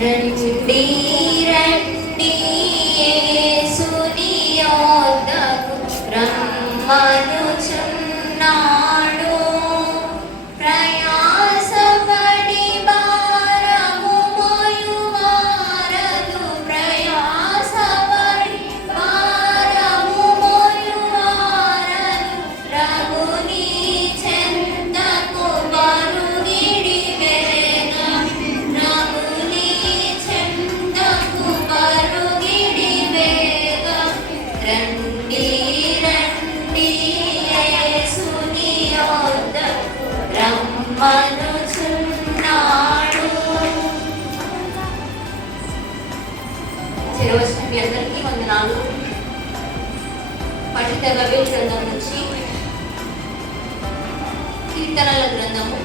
రండి రండి యేసుని యొద్దకు రమ్మనుచున్నాడు. ప్రయాసపడి భారము మోయువారలు, ప్రయాసపడి భారము మోయువారలు ప్రభుని చెంతకు పరుగిడి వేగం, ప్రభుని చెంతకు పరుగిడి వేగం. రండి రండి యేసుని యొద్దకు రమ్మనుచున్నాడు. వచ్చిన మీ అందరికీ వందనాలు. పండిత బైబిల్ గ్రంథం నుంచి కీర్తనల గ్రంథము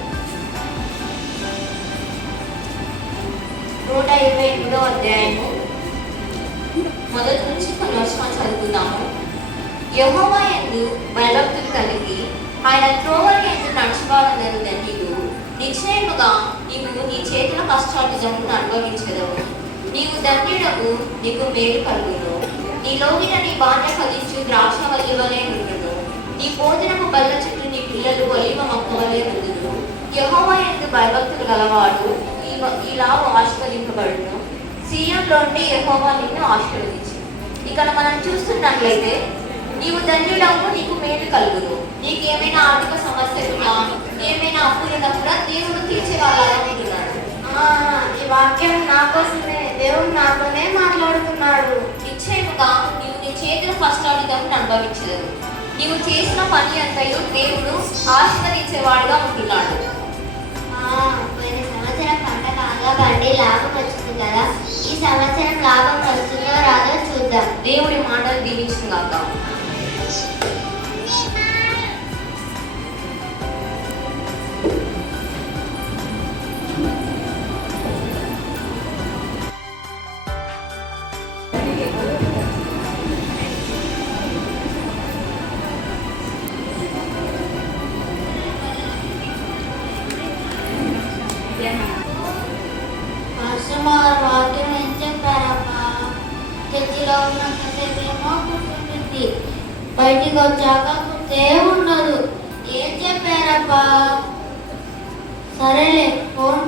128వ అధ్యాయము మొదటి నుంచి కొన్ని వచనాలు చదువుకుందాము. యెహోవా యందు భయభక్తులు కలిగి ఆయన త్రోవల యందు నడుచువారందరూ ధన్యులు. నిశ్చయముగా నీవు నీ చేతుల కష్టార్జితమును అనుభవించదవు. నీవు ధన్యుడవు, నీకు మేలు కలుగును. నీ లోగిన నీ భార్య ఫలించు ద్రాక్షవల్లి వలె ఉండును. నీ భోజనము బల్ల చుట్టూ నీ పిల్లలు ఒలివ మొక్క వలె ఉండును. యెహోవా యందు భయభక్తులు గలవాడు ఈలాగు ఆశీర్వదింపబడును. సీయోనులోనుండి యెహోవా నిన్ను ఆశీర్వదించు. ఇక్కడ మనం చూస్తున్నట్లయితే నీవు ధన్యుడవు, నీకు మేలు కలుగును. నీకు ఏమైనా ఆర్థిక సమస్యలున్నా, ఏమైనా అప్పులున్నా కూడా దేవుడు తీర్చే వాళ్ళగా ఉంటున్నాడు. ఈ వాక్యం నా కోసమే, దేవుడు నాతోనే మాట్లాడుతున్నాడు. నిశ్చయముగా నీవు నీ చేతుల కష్టార్జితమును అనుభవించదు. నీవు చేసిన పని అంతయు దేవుడు ఆశీర్వదించేవాడుగా ఉంటున్నాడు. పోయిన సంవత్సరం పంట బాగా పండి లాభం వచ్చింది కదా, ఈ సంవత్సరం లాభం వస్తుందో రాదో చూద్దాం. దేవుడి మాటలు దీవించుగాక. వాక్యం ఏం చెప్పారమ్మా? చర్చిలో ఉన్నంతసేపేమో గుర్తుంటుంది, బయటికి వచ్చాక గుర్తే ఉండదు. ఏం చెప్పారబ్బా? సరేలే, ఫోన్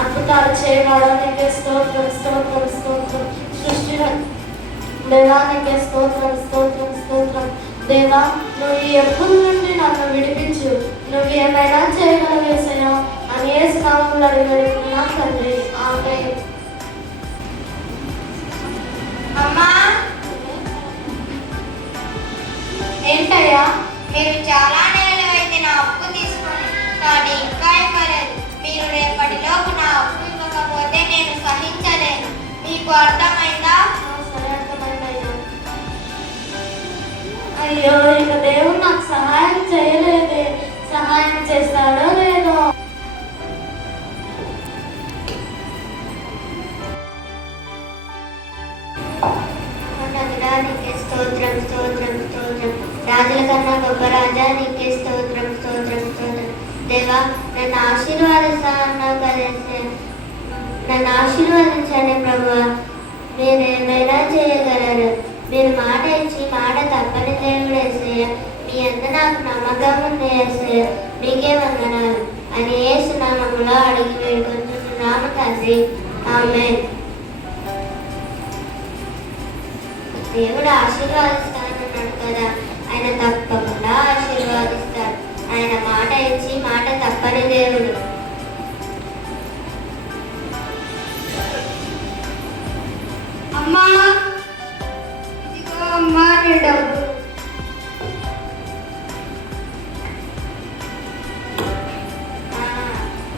అద్భుతాలు చేయవాడు నీకే స్తోత్రం, స్తోత్రం, స్తోత్రం. సృష్టిలో దేవా నీకే స్తోత్రం, స్తోత్రం, స్తోత్రం. దేవా నువ్వు ఈ ఎప్పుడు నుండి నన్ను విడిపించు. నువ్వు ఏమైనా చేయగలవేసాయో అని యేసు నామములో అడిగిన తండ్రి, ఆమేన్. అమ్మా, ఏంటయ్యా? మీరు చాలా నెలలు అయితే నా అప్పు తీసుకొని కానీ ఇంకా ఇవ్వలేదు. మీరు రేపటిలోపు నా అప్పు ఇవ్వకపోతే నేను సహించలేను. మీకు అర్థమైందా? సరే, అర్థమైందయ్యా. అయ్యో, ఇక దేవుడు నాకు సహాయం చేయలేదే. సహాయం చేస్తాడో లేదో. నీకే స్తోత్రం, స్తోత్రం, స్తోత్రం. రాజుల కన్నా గొప్ప రాజా నీకే స్తోత్రం, స్తోత్రం, స్తోత్రం. దేవా నన్ను ఆశీర్వాదిస్తా అన్నావు కదా, నన్ను ఆశీర్వదించండి ప్రభువా. మీరు ఏమైనా చేయగలరు. మీరు మాట ఇచ్చి మాట తప్పని దేవుడు యేసయ్య. మీ అందు నాకు నమ్మకం ఉంది యేసయ్య. మీకే వందనాలు అని యేసు నామములో అడిగి వేడుకుంటున్నాము తండ్రి, ఆమేన్. దేవుడు ఆశీర్వాదిస్తానన్నాడు కదా, ఆయన తప్పకుండా ఆశీర్వాదిస్తాడు. ఆయన మాట ఇచ్చి మాట తప్పని దేవుడు. అమ్మా, ఇదిగో అమ్మా నీ డబ్బు.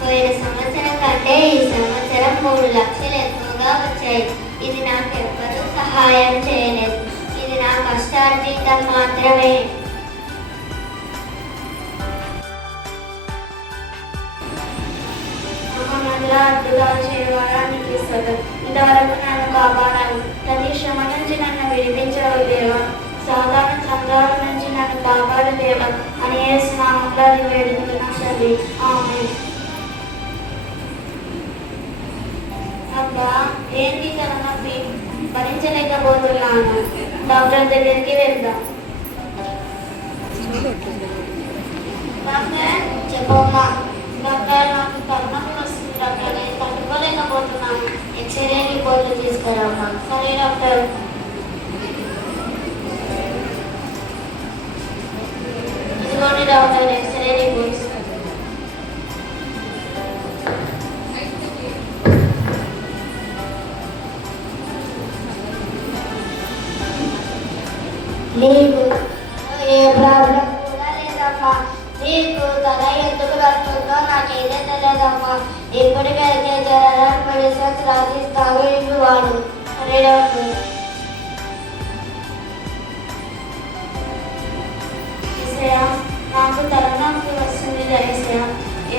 పోయిన సంవత్సరం కంటే ఈ సంవత్సరం 3 లక్షలు ఎక్కువగా వచ్చాయి. ఇది నాకు ఎవ్వరూ సహాయం చేయలేదు. ఇది నా కష్టార్జితం మాత్రమే. స్తోత్రం. ఇంతవరకు నన్ను కాపాడావు, ప్రతి శ్రమ నుంచి నన్ను విడిపించావు దేవా. సాధారణ సంఘాల నుంచి నన్ను కాపాడు దేవా అని యేసు నామములో అడిగి వేడుకుంటున్నాం తండ్రి. ఆమేన్. అబ్బా, ఏంటి తలనొప్పి? భరించలేకపోతున్నాను. డాక్టర్ దగ్గరికి వెళ్దాం. డాక్టర్ చెప్పమ్మా. డాక్టర్, నాకు తలనొప్పి వస్తుంది డాక్టర్, నేను తట్టుకోలేకపోతున్నాను. ఎక్స్రే రిపోర్ట్లు తీసుకురామ్మా. సరే డాక్టర్. ఇదిగోండి డాక్టర్, ఎక్స్రే రిపోర్ట్స్. నీకు ఏ ప్రాబ్లం కూడా లేదమ్మా. నీకు తల ఎందుకు వస్తుందో నాకేదే తెలియదమ్మా. ఇప్పటికైతే జనరల్ మెడిసిన్స్ రాసిస్తావు, ఇల్లు వాడు. సరే డాక్టర్. నాకు తలనొప్పి వస్తుంది దయచేయ.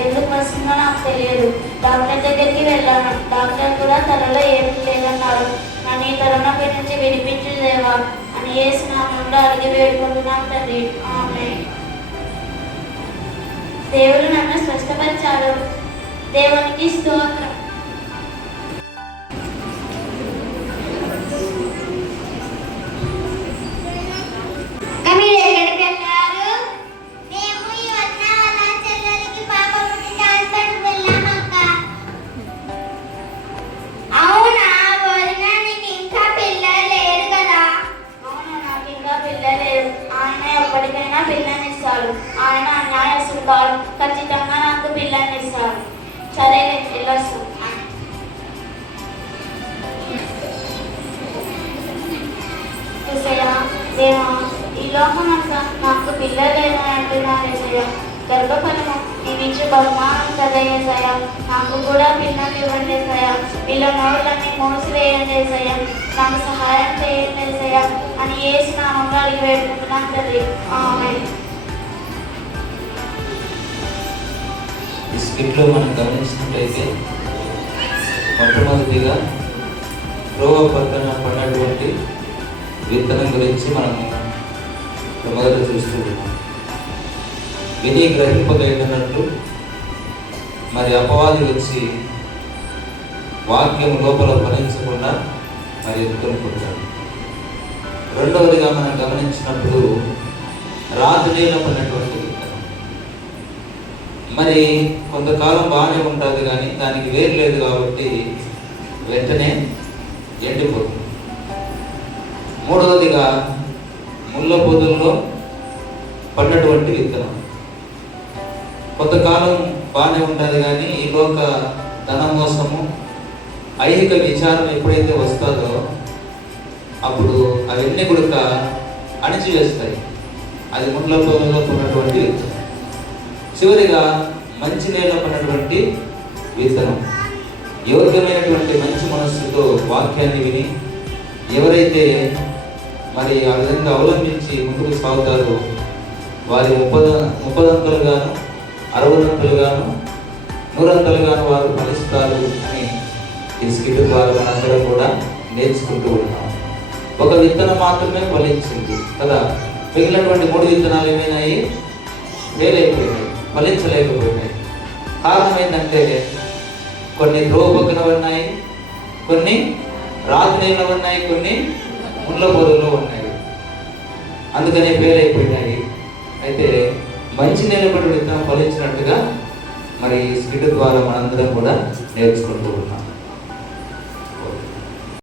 ఎందుకు వస్తుందో నాకు తెలియదు. డాక్టర్ దగ్గరికి వెళ్ళాను. డాక్టర్ కూడా తలలో ఏమీ లేదన్నారు. నన్ను ఈ తలనొప్పి నుంచి విడిపించు దేవా అని యేసు నామములో అడిగి వేడుకుంటున్నాం తండ్రి. ఆమేన్. దేవుడు నన్ను స్వస్థపరిచాడు. దేవునికి స్తోత్రం. ఎప్పటికైనా పిల్లనిస్తాడు. ఆయన అన్యాయస్తుడు కాదు. ఖచ్చితంగా నాకు పిల్లనిస్తాడు. సరే వెళ్ళొస్తాం. దేవా, ఈ లోకం అంతా నాకు పిల్లలు లేదని అంటున్నారు ఏసయ్య. గర్భఫలము నీవిచ్చు బహుమానం కదా ఏసయ్య. నాకు కూడా పిల్లలు ఇవ్వండి ఏసయ్య. వీళ్ళ నోళ్ళని మూసివేయండి ఏసయ్య. నాకు సహాయం చేయండి ఏసయ్య అని యేసు నామములో అడిగి వేడుకుంటున్నాం తండ్రి. ఆమేన్. ఈ స్కిట్లో మనం గమనించినట్లయితే మొట్టమొదటిగా త్రోవ పక్కన పడినటువంటి విత్తనం గురించి మనము మొదట చూస్తూ ఉన్నాం. విని గ్రహింపగలిగినట్టు మరి అపవాది వచ్చి వాక్యం లోపల ఫలించకుండా మరి ఎత్తుకొనుకుంటాడు. రెండవదిగా మనం గమనించినప్పుడు రాతి నేల పడినటువంటి విత్తనం. మరి కొంతకాలం బాగానే ఉంటుంది, కానీ దానికి వేరు లేదు కాబట్టి వెంటనే ఎండిపోతుంది. మూడవదిగా ముళ్ళ పొదల్లో పడినటువంటి విత్తనం. కొంతకాలం బాగానే ఉంటుంది, కానీ ఈ లోక ధనమోసము, ఐహిక విచారం ఎప్పుడైతే వస్తుందో అప్పుడు అవన్నీ కూడా అణిచివేస్తాయి. అది ముళ్ళ పొదల్లో పడినటువంటి విత్తనం. చివరిగా మంచి నేల పడినటువంటి విత్తనం. యోగ్యమైనటువంటి మంచి మనస్సుతో వాక్యాన్ని విని ఎవరైతే మరి ఆ విధంగా అవలంబించి ముందుకు సాగుతారో వారి 30 60 100 వారు ఫలిస్తారు అని ఈ స్కిట్ ద్వారా మనందరం కూడా నేర్చుకుంటూ ఉన్నాం. ఒక విత్తనం మాత్రమే ఫలించింది కదా. మిగిలినటువంటి 3 విత్తనాలు ఏమైనాయి? వేలైపోయినాయి, ఫలించలేకపోయినాయి. కారణం ఏంటంటే కొన్ని త్రోవ పక్కన ఉన్నాయి, కొన్ని రాతి నేలలో ఉన్నాయి, కొన్ని ముళ్ళ పొదల్లో ఉన్నాయి. అందుకనే వేలైపోయినాయి. అయితే మంచి నిలబడి విత్తనం ఫలించినట్టుగా మరి స్కిట్ ద్వారా మనందరం కూడా నేర్చుకుంటూ ఉన్నాం.